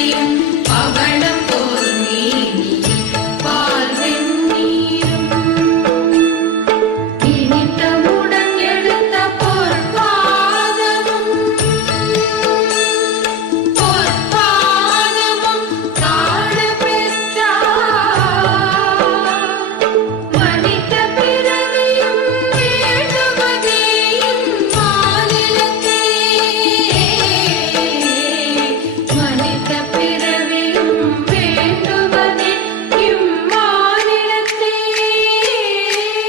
you